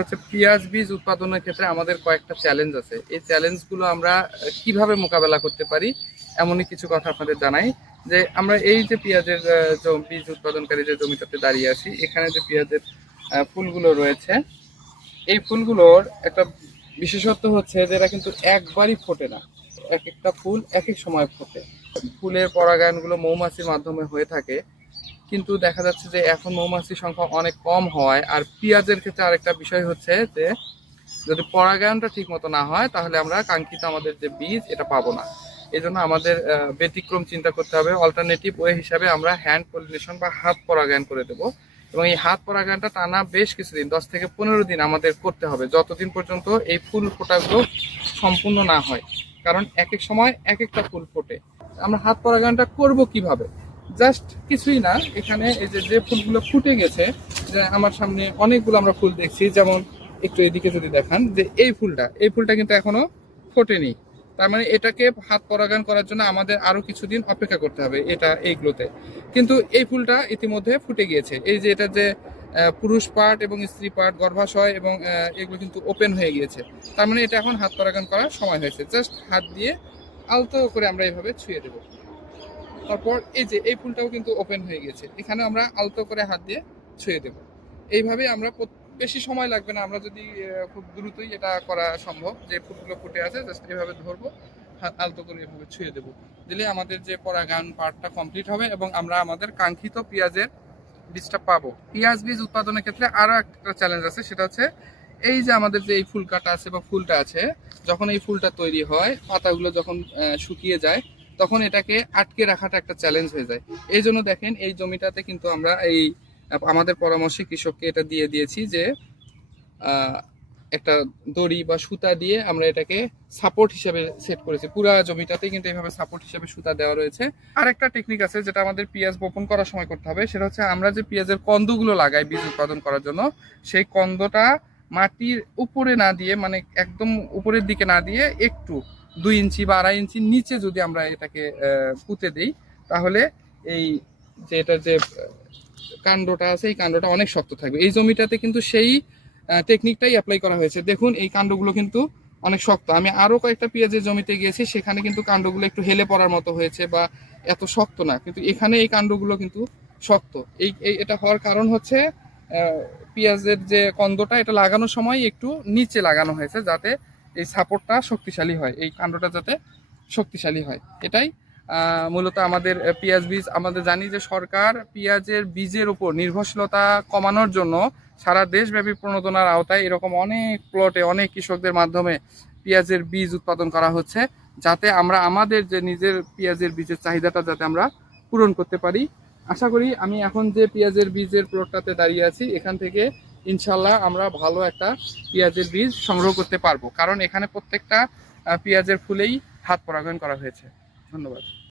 হচ্ছে পেঁয়াজ বীজ উৎপাদনের ক্ষেত্রে আমাদের কয়েকটা চ্যালেঞ্জ আছে। এই চ্যালেঞ্জগুলো আমরা কিভাবে মোকাবেলা করতে পারি এমনই কিছু কথা আপনাদের জানাই। যে আমরা এই যে পেঁয়াজের বীজ উৎপাদনকারী যে জমিটাতে দাঁড়িয়ে আছি, এখানে যে পেঁয়াজের ফুলগুলো রয়েছে, এই ফুলগুলোর একটা বিশেষত্ব হচ্ছে যে এরা কিন্তু একবারই ফোটে না, এক একটা ফুল এক এক সময় ফোটে। ফুলের পরাগায়নগুলো মৌমাছির মাধ্যমে হয়ে থাকে, কিন্তু দেখা যাচ্ছে যে এখন মৌমাছির সংখ্যা অনেক কম হয়। আর পেঁয়াজের ক্ষেত্রে আরেকটা বিষয় হচ্ছে যে যদি পরাগায়নটা ঠিক মতো না হয় তাহলে আমরা কাঙ্ক্ষিত আমাদের যে বীজ এটা পাবো না। এই জন্য আমাদের ব্যতিক্রম চিন্তা করতে হবে। অল্টারনেটিভ ওয়ে হিসাবে আমরা হ্যান্ড পলিনেশন বা হাত পরাগায়ন করে দেবো, এবং এই হাত পরাগায়নটা টানা বেশ কিছুদিন 10 থেকে 15 দিন আমাদের করতে হবে, যতদিন পর্যন্ত এই ফুল ফোটাগুলো সম্পূর্ণ না হয়। কারণ এক এক সময় এক একটা ফুল ফোটে। আমরা হাত পরাগায়নটা করব কিভাবে? জাস্ট কিছুই না, এখানে এই যে যে ফুলগুলো ফুটে গেছে, যে আমার সামনে অনেকগুলো আমরা ফুল দেখছি, যেমন একটু এদিকে যদি দেখান, যে এই ফুলটা কিন্তু এখনো ফোটেনি। তার মানে এটাকে হাত পরাগায়ন করার জন্য আমাদের আরো কিছুদিন অপেক্ষা করতে হবে এইগুলোতে। কিন্তু এই ফুলটা ইতিমধ্যে ফুটে গিয়েছে। এই যে এটা যে পুরুষ পার্ট এবং স্ত্রী পার্ট, গর্ভাশয় এবং এগুলো কিন্তু ওপেন হয়ে গিয়েছে। তার মানে এটা এখন হাত পরাগায়ন করার সময় হয়েছে। জাস্ট হাত দিয়ে আলতো করে আমরা এইভাবে ছুঁয়ে দেবো। তারপর এই যে এই ফুলটাও কিন্তু ওপেন হয়ে গেছে, এখানে আমরা আলতো করে হাত দিয়ে ছুঁয়ে দেব। এইভাবে আমরা বেশি সময় লাগবে না, আমরা যদি খুব দ্রুতই এটা করা সম্ভব। যে ফুলগুলো ফুটে আছে জাস্ট এভাবে ধরবো, হাত আলতো করে এভাবে ছুঁয়ে দেবো, দিলে আমাদের যে পরাগায়ন পার্টটা কমপ্লিট হবে এবং আমরা আমাদের কাঙ্ক্ষিত পেঁয়াজের বীজটা পাবো। পেঁয়াজ বীজ উৎপাদনের ক্ষেত্রে আরো একটা চ্যালেঞ্জ আছে, সেটা হচ্ছে এই যে আমাদের যে এই ফুল কাটা আছে বা ফুলটা আছে, যখন এই ফুলটা তৈরি হয়, পাতাগুলো যখন শুকিয়ে যায়, তখন এটাকে আটকে রাখাটা একটা চ্যালেঞ্জ হয়ে যায়। এই জন্য দেখেন এই জমিটাতে কিন্তু আমরা এই আমাদের পরামর্শে কৃষককে এটা দিয়ে দিয়েছি যে একটা দড়ি বা সুতা দিয়ে আমরা এটাকে সাপোর্ট হিসেবে সেট করেছি। পুরো জমিটাতে কিন্তু এইভাবে সাপোর্ট হিসেবে সুতা দেওয়া রয়েছে। আর একটা টেকনিক আছে যেটা আমাদের পেঁয়াজ বপন করার সময় করতে হবে, সেটা হচ্ছে আমরা যে পেঁয়াজের কন্দগুলো লাগাই বীজ উৎপাদন করার জন্য, সেই কন্দটা মাটির উপরে না দিয়ে, মানে একদম উপরের দিকে না দিয়ে, একটু 2 ইঞ্চি বা 2.5 ইঞ্চি নিচে যদি আমরা এটাকে পুঁতে দিই, তাহলে এই যে এটার যে কাণ্ডটা আছে, এই কাণ্ডটা অনেক শক্ত থাকবে। এই জমিটাতে কিন্তু সেই টেকনিকটাই অ্যাপ্লাই করা হয়েছে। দেখুন এই কাণ্ডগুলো কিন্তু অনেক শক্ত। আমি আরো কয়েকটা পেঁয়াজের জমিতে গিয়েছি, সেখানে কিন্তু কাণ্ডগুলো একটু হেলে পড়ার মতো হয়েছে বা এত শক্ত না, কিন্তু এখানে এই কাণ্ডগুলো কিন্তু শক্ত। এটা হওয়ার কারণ হচ্ছে পেঁয়াজের যে কন্দটা, এটা লাগানোর সময় একটু নিচে লাগানো হয়েছে, যাতে এই সাপোর্টটা শক্তিশালী হয়, এই কাণ্ডটা যাতে শক্তিশালী হয়। এটাই মূলত আমাদের পেঁয়াজ বীজ। আমাদের জানি যে সরকার পেঁয়াজের বীজের উপর নির্ভরশীলতা কমানোর জন্য সারা দেশব্যাপী প্রণোদনার আওতায় এরকম অনেক প্লটে অনেক কৃষকদের মাধ্যমে পেঁয়াজের বীজ উৎপাদন করা হচ্ছে, যাতে আমরা আমাদের যে নিজের পেঁয়াজের বীজের চাহিদাটা যাতে আমরা পূরণ করতে পারি। আশা করি আমি এখন যে পেঁয়াজের বীজের প্লটটাতে দাঁড়িয়ে আছি, এখান থেকে ইনশাল্লাহ আমরা ভালো একটা পেঁয়াজের বীজ সংগ্রহ করতে পারবো, কারণ এখানে প্রত্যেকটা পেঁয়াজের ফুলেই হাত পরাগায়ন করা হয়েছে। ধন্যবাদ।